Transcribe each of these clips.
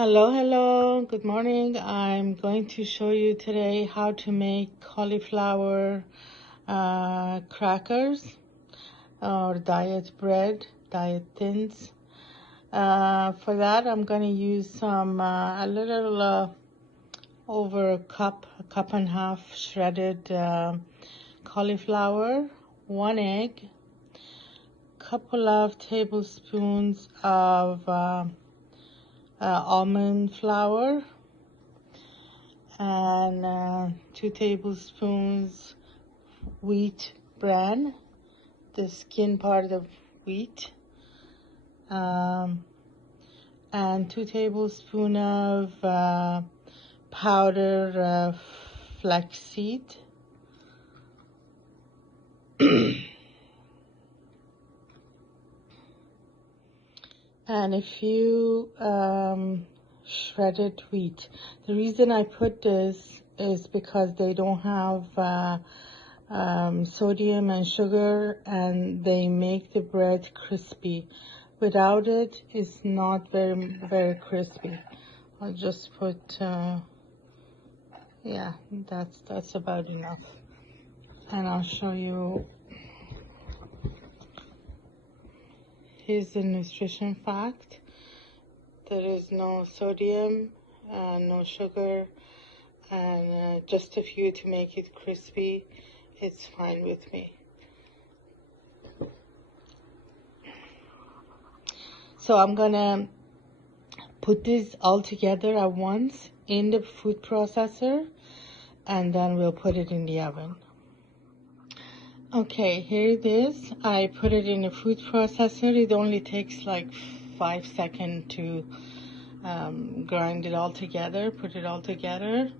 Hello, good morning. I'm going to show you today how to make cauliflower crackers or diet bread, diet thins. For that, I'm going to use a little over a cup and a half shredded cauliflower, 1 egg, couple of tablespoons of almond flour, and 2 tablespoons wheat bran, the skin part of wheat, and 2 tablespoons of powdered flaxseed. And a few shredded wheat. The reason I put this is because they don't have sodium and sugar, and they make the bread crispy. Without it, it's not very crispy. I'll just put, yeah, that's about enough. And I'll show you. Here's the nutrition fact. There is no sodium, no sugar, and just a few to make it crispy. It's fine with me. So I'm gonna put this all together at once in the food processor, and then we'll put it in the oven. Okay, here it is. I put it in a food processor. It only takes like 5 seconds to grind it all together, put it all together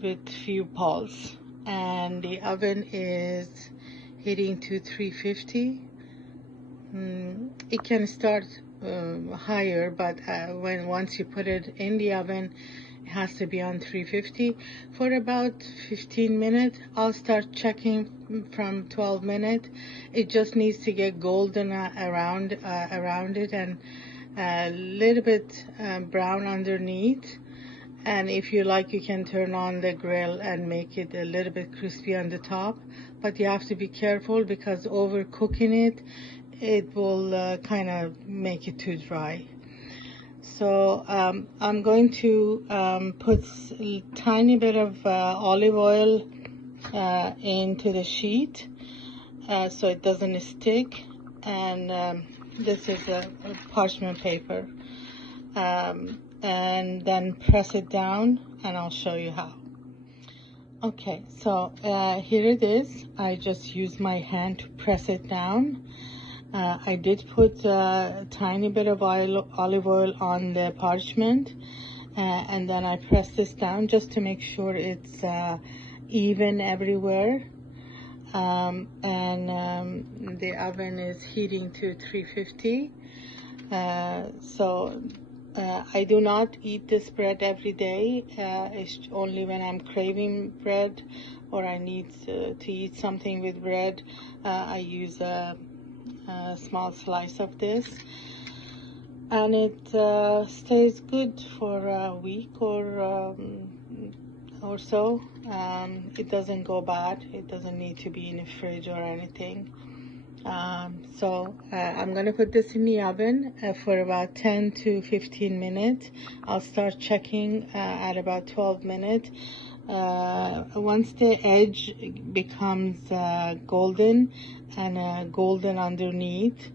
with few pulse. And the oven is heating to 350. It can start higher, but once you put it in the oven, it has to be on 350 for about 15 minutes. I'll start checking from 12 minutes. It just needs to get golden around it, and a little bit brown underneath. And if you like, you can turn on the grill and make it a little bit crispy on the top, but you have to be careful because overcooking it will kind of make it too dry. So I'm going to put a tiny bit of olive oil into the sheet so it doesn't stick, and this is a parchment paper, and then press it down, and I'll show you how. Okay, so here it is. I just use my hand to press it down. I did put a tiny bit of olive oil on the parchment, and then I press this down just to make sure it's even everywhere. And the oven is heating to 350. So I do not eat this bread every day. It's only when I'm craving bread or I need to eat something with bread, I use a small slice of this, and it stays good for a week or so. It doesn't go bad. It doesn't need to be in the fridge or anything. So I'm gonna put this in the oven for about 10 to 15 minutes. I'll start checking at about 12 minutes. Once the edge becomes golden and golden underneath,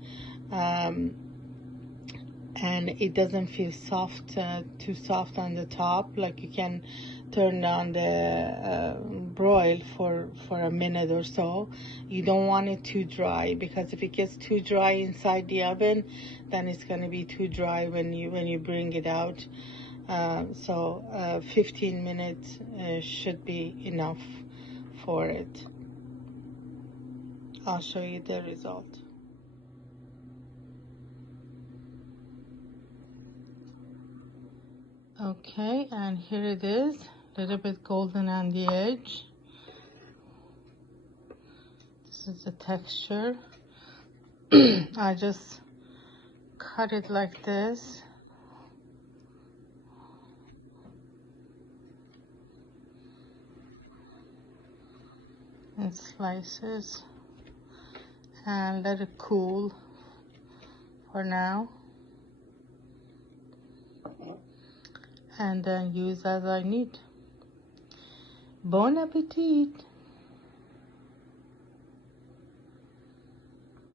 and it doesn't feel soft, too soft on the top, like you can turn on the broil for a minute or so. You don't want it too dry, because if it gets too dry inside the oven, then it's going to be too dry when you bring it out. So 15 minutes should be enough for it. I'll show you the result. Okay, and here it is, a little bit golden on the edge. This is the texture. I just cut it like this. in slices and let it cool for now, and then use as I need. Bon appetit!